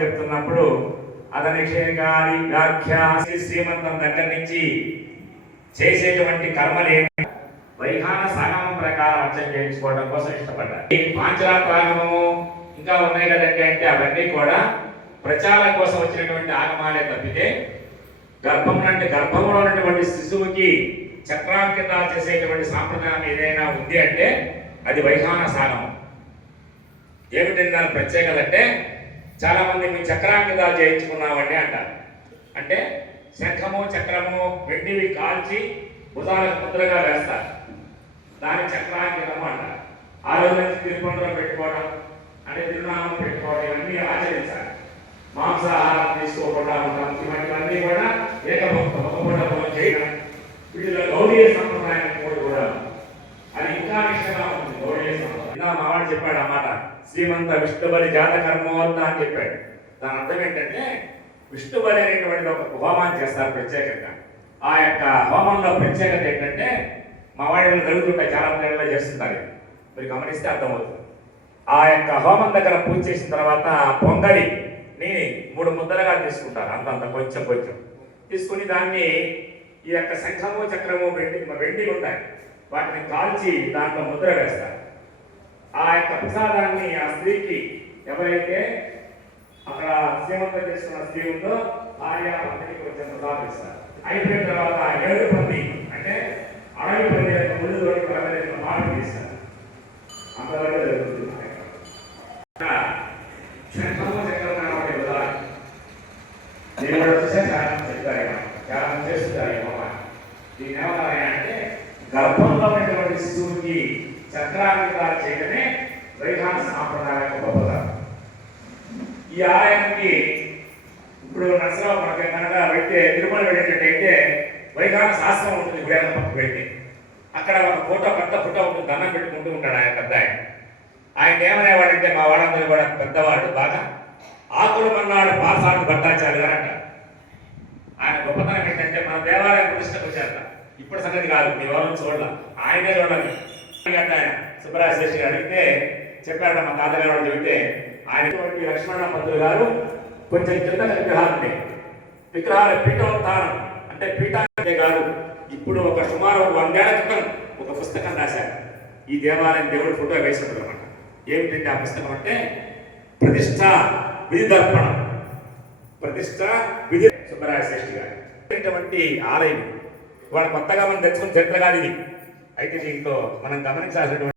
చెప్తున్నప్పుడు అతని శ్రీమంతం దగ్గర నుంచి చేసేటువంటి కర్మలు వైఖాన సాగమం ప్రకారం అర్చన చేయించుకోవడం కోసం ఇష్టపడ్డారు. పాంచరాత్రాగమము ఇంకా ఉన్నాయి కదండి అంటే అవన్నీ కూడా ప్రచారం కోసం వచ్చినటువంటి ఆగమాలే తప్పితే గర్భంలో ఉన్నటువంటి శిశువుకి చక్రాంకితాలు చేసేటువంటి సాంప్రదాయం ఏదైనా ఉంది అంటే అది వైఖాన సాగమం. ఏమిటంటే దాని ప్రత్యేకత అంటే చాలా మంది మీ చక్రాంకితాలు చేయించుకున్నామండి అంటారు. అంటే శంఖము చక్రము వెండివి కాల్చి భుజాలకు ముద్రగా వేస్తారు, దాని చక్రాంకితము అంటారు. ఆ రోజు నుంచి తిరుపండ్రం పెట్టుకోవడం అంటే తిరునామం పెట్టుకోవడం ఇవన్నీ ఆచరించాలి. మాంసాహారం తీసుకోకుండా ఉంటాం, ఇవన్నీ కూడా ఏకభక్తం చేయడం. వీటిలో గౌడీయ సంప్రదాయం కూడా అది ఇంకా ఇష్టంగా ఉంటుంది. గౌడీయ సంప్రదాయం ఇలా మావాడు చెప్పాడు అన్నమాట, శ్రీమంత విష్ణుబలి జాత కర్మవంత అని చెప్పాడు. దాని అర్థం ఏంటంటే విష్ణుబలి అనేటువంటి ఒక హోమాన్ని చేస్తారు ప్రత్యేకంగా. ఆ యొక్క హోమంలో ప్రత్యేకత ఏంటంటే మా వాళ్ళు జరుగుతుంటాయి, చాలా మంది చేస్తుంటారు, మీరు గమనిస్తే అర్థమవుతుంది. ఆ యొక్క హోమం దగ్గర పూజ చేసిన తర్వాత పొంగలిని 3 ముద్దలుగా తీసుకుంటారు, అంతంత కొంచెం కొంచెం తీసుకుని దాన్ని ఈ యొక్క శంఖము చక్రము వెండి ఉంటాయి, వాటిని కాల్చి దాంట్లో ముద్ర వేస్తారు. ఆ యొక్క ప్రసాదాన్ని ఆ స్త్రీకి ఎవరైతే అక్కడ శ్రీమంతం చేసుకున్న స్త్రీ ఉందో భార్య భర్తకి కొంచెం ప్రసాదం ఇస్తారు. అయిపోయిన తర్వాత 7 పంది అంటే అడవి పంది యొక్క ముళ్ళుతోటి మాట తీస్తారు. అంతవరకు జరుగుతుంది. శంఖము చక్రం కాబట్టి ఉదాహరణ దేవుడు వచ్చేసే చాలా చెప్తారు, చాలా చేస్తుంటారు. దీని ఏమన్నారంటే గర్భంలో ఉన్నటువంటి శిశువుకి చక్రాంకితాలు చేయడమే వైఖాన సాంప్రదాయ గొప్పతనం. ఈ ఆలయానికి ఇప్పుడు నర్సరావు మనకి కనుక వెళ్తే తిరుమల వెళ్ళేటట్టయితే వైఖాన శాస్త్రం ఉంటుంది. గుడేళ్ళ పక్కకు వెళ్తే అక్కడ ఒక పెద్ద ఫోటో ఉంటుంది, దండం పెట్టుకుంటూ ఉంటాడు ఆయన పెద్ద ఆయన ఏమనేవాడంటే మా వాళ్ళందరూ కూడా పెద్దవాడు బాగా ఆకులు మన్నాడు పాసాడు భట్టాచార్య గారు అంటారు. ఆయన గొప్పతనం ఏంటంటే మన దేవాలయం ప్రతిష్టకు వచ్చారట. ఇప్పుడు సంగతి కాదు, మీ వాళ్ళని చూడాల, ఆయనే చూడాలి. ఆయన సుబ్బరాజేష్ గారు అడిగితే చెప్పాడు, మా తాతగారు చెబితే ఆయన లక్ష్మణ పంతులు గారు కొంచెం కింద విగ్రహాలు పీఠోత్థానం అంటే పీఠాంతే గారు ఇప్పుడు ఒక సుమారు 100 ఏళ్ల క్రితం ఒక పుస్తకం రాశారు. ఈ దేవాలయం దేవుడు ఫోటో వేసినప్పుడు అనమాట. ఏమిటంటే ఆ పుస్తకం అంటే ప్రతిష్ట విధి దర్పణం, ప్రతిష్ట విధి సుబ్బరాజేష్ గారు ఇటువంటి ఆలయం. వాడు కొత్తగా మనం తెచ్చుకుని చరిత్ర కాదు ఇది. అయితే దీంట్లో మనం గమనించాల్సినటువంటి